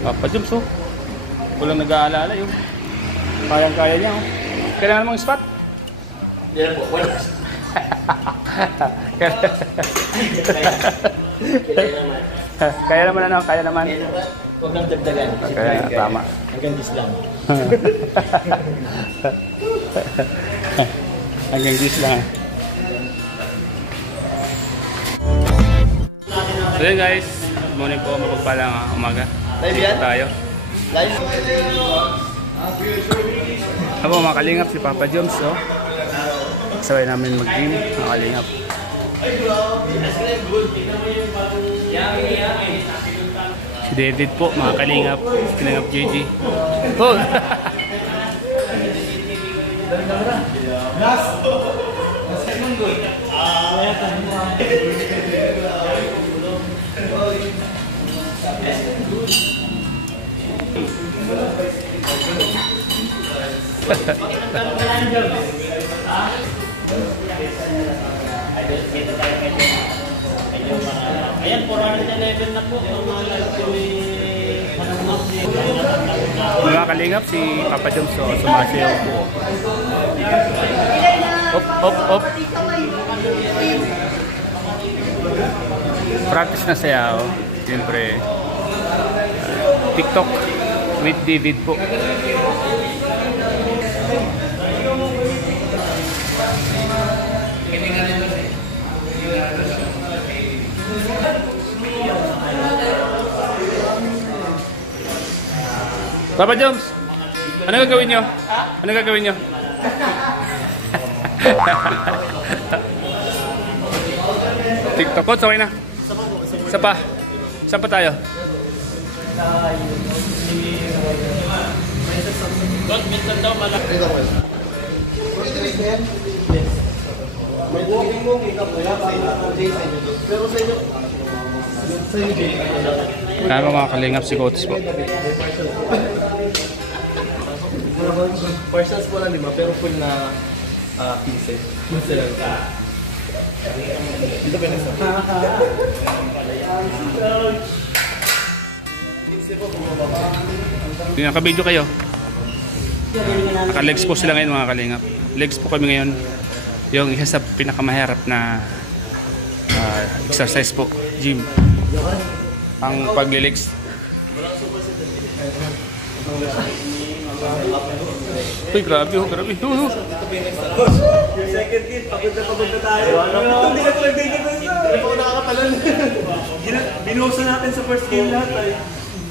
Papa Jumps oh. Walang nag-aalala yun. Kayang-kaya niya oh. Kailangan mong spot? Hindi na po. Wala. Kaya naman ano? Kaya naman. Huwag lang dagdagan. Kaya tama. Hanggang dis lang. Hanggang dis lang. So yun guys, good morning po, mapagpalang umaga. Live yan? Tayo. Live? Ako mga kalingap, si Papa Joms oh. Sabay namin mag-gym, mga kalingap. Si David po, mga kalingap, kalingap JG. Oh! Ayan, 411 na po. Mga kalingap, si Papa Joms so, sumasayaw po. Op, op, op. Practice na sayaw. Siyempre, TikTok with David po. Papa Joms, ano gagawin nyo? Ano gagawin nyo? TikTok ko, okay na. Isa pa. Saan pa tayo? God, minsan daw malaki. May walking mo, ikaw mo yan. Pero sa inyo, Kaya mga kalingap si Coach po. Parcels po lang 5, pero full na 15. Basta lang. Dito pa nasa. Naka-video kayo. Naka-legs po sila ngayon mga kalingap. Legs po kami ngayon. Yung isa sa pinakamahirap na exercise po, gym. Ang pag-legs. Uy, grabe oh, grabe. Your second kid, pagod na tayo. Hindi na ko nag-date ko isa. Hindi ko nakakapalan. Binuhusan natin sa first game lahat tayo.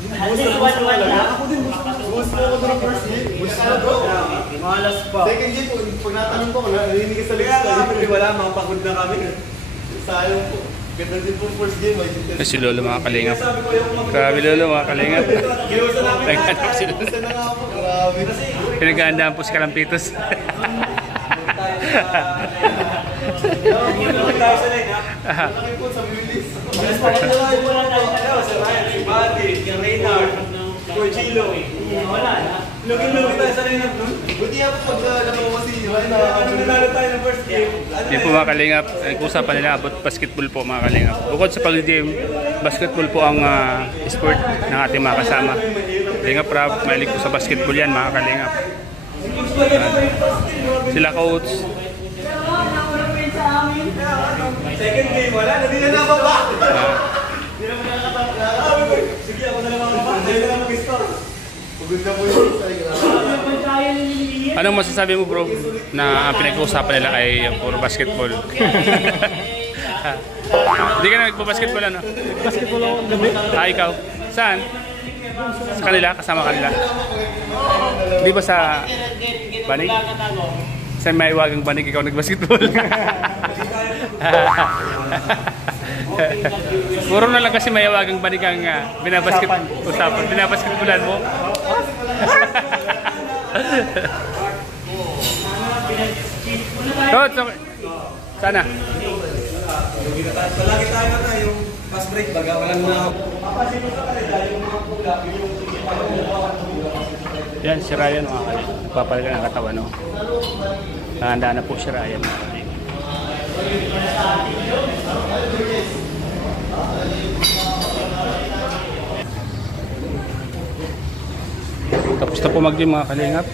Ako din, buhos mo ako doon ang first game. Buhos na bro. Malas pa. Second game, pag natanong ko, narinig ka sa list. Wala, mga pagod na kami. Sayang po. Ganda din po first game. Si Lolo mga kalingap. Grabe Lolo mga kalingap. Binuhusan namin lahat. Naghanap si Lolo. Binuhusan na nga po. Grabe. Pinaghahandaan po si Kalampitos. Tayo sa line, ha? Malaki po sa bilis. Mas pakalawa po lang tayo sa Ryan, si Buddy, si Reynard, si Corchilo. Wala na. Lugin-lugin tayo sa line nun. Buti nga po pag nakawa si Ryan, nanalo tayo ng first game. Yan po mga kalingap. Usapan nila about basketball po mga kalingap. Bukod sa pag-gym, basketball po ang sport ng ating mga kasama. Kalingap Rob, mahilig po sa basketball yan mga kalingap. Sila coach. Second game, wala. Hindi na nababa. Hindi na nakatapos. Sige, ako na lang ako. Hindi na lang mag-store. Pagod na po yun. Anong masasabi mo bro na ang pinag-uusapan nila ay puro basketball? Hindi ka na nagpo-basketball ano? Basketball ako gabi. Ikaw? Saan? Sa kanila? Kasama kanila? Di ba sa Banig? Sa may wagang Banig ikaw nag-basketball? Puro na lang kasi may wagang Banig ang usapan. Binabasketballan mo? Coach, okay. Sana? Palagi tayo na yung fast break. Baga, walang na ako. Yan, si Ryan mga kalingap. Nagpapalaga ng katawan, no? Nakahanda na po si Ryan mga kalingap. Tapos na po mag-gym mga kalingap.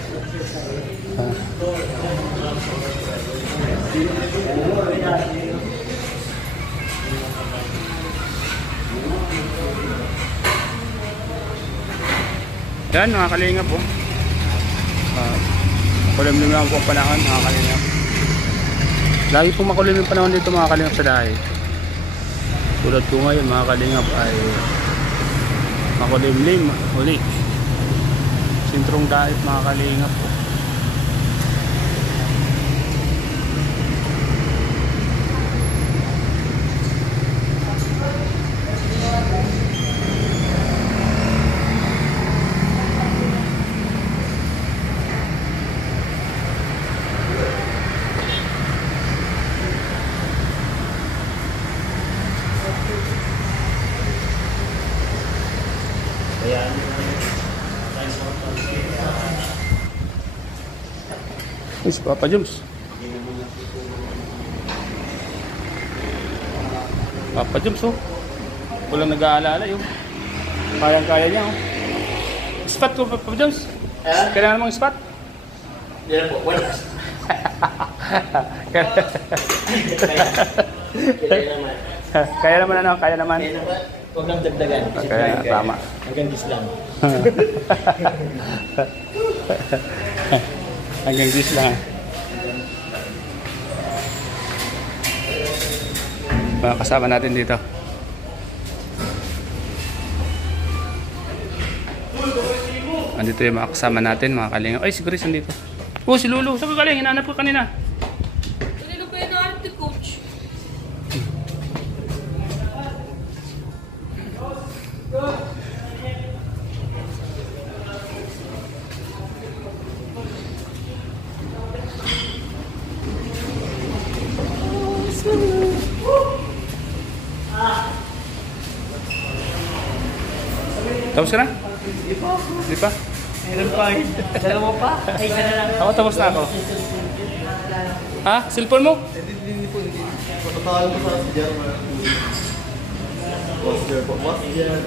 Yan mga kalingap po. Makulimlim lang po ang panahon mga kalingap. Lagi po makulimlim yung panahon dito mga kalingap sa dahi. Tulad ko ngayon mga kalingap ay makulimlim ulit. Sintrong dahi mga kalingap po. Uy, si Papa Joms. Papa Joms, oh. Walang nag-aalala yun. Kayang-kaya niya, oh. Spot ko, Papa Joms. Kailangan namang spot? Yan po, wala. Kaya naman ano, kaya naman. Kaya naman, huwag lang dagdagan. Kaya tama. Hanggang dis lang. Hanggang dis lang. Mga kasama natin dito. Andito yung mga kasama natin, mga kalinga. Ay, si Grace nandito. Oh, si Lulu. Saan ka galing? Hinahanap ko kanina. Kanina pa yung arte, coach. Tapos ka na? Di pa? Meron pa. Dalawa pa. Ay, isa na lang. Ako, tapos na ako. Ha? Cellphone mo? Hindi po, hindi. Patatahan ko sa Asdiar. Asdiar po. Asdiar.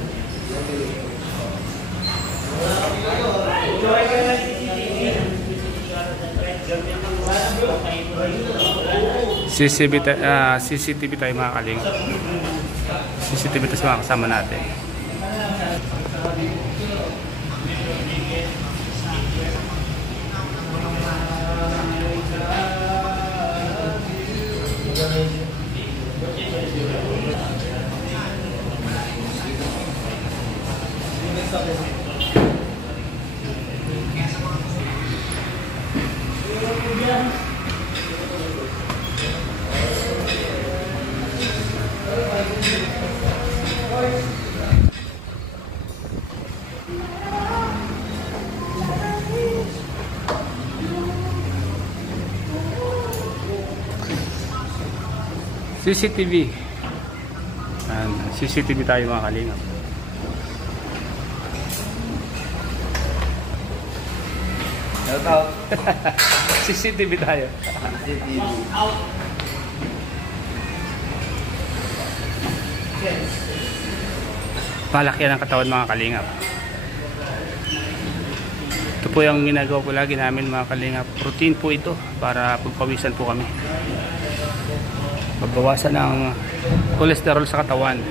CCTV tayo mga kaling. CCTV tayo sa mga kasama natin. CCTV. CCTV tayo mga kalingap. CCTV tayo. Palakyan ang katawan mga kalingap. Ito po yung ginagawa ko lagi namin mga kalingap. Routine po ito para pagpawisan po kami. Pagbawasan ng cholesterol sa katawan.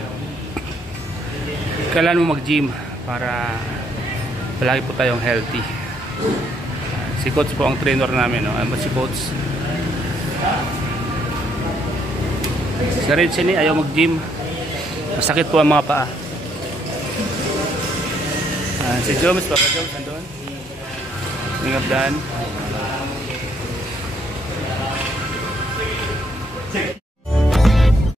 Kailangan mo mag-gym para palagi po tayong healthy. Si Coach po ang trainer namin, no? Si Coach. Si Regine ayaw mag-gym. Masakit po ang mga paa. Si Joms, Papa Joms andun. Ingabdan.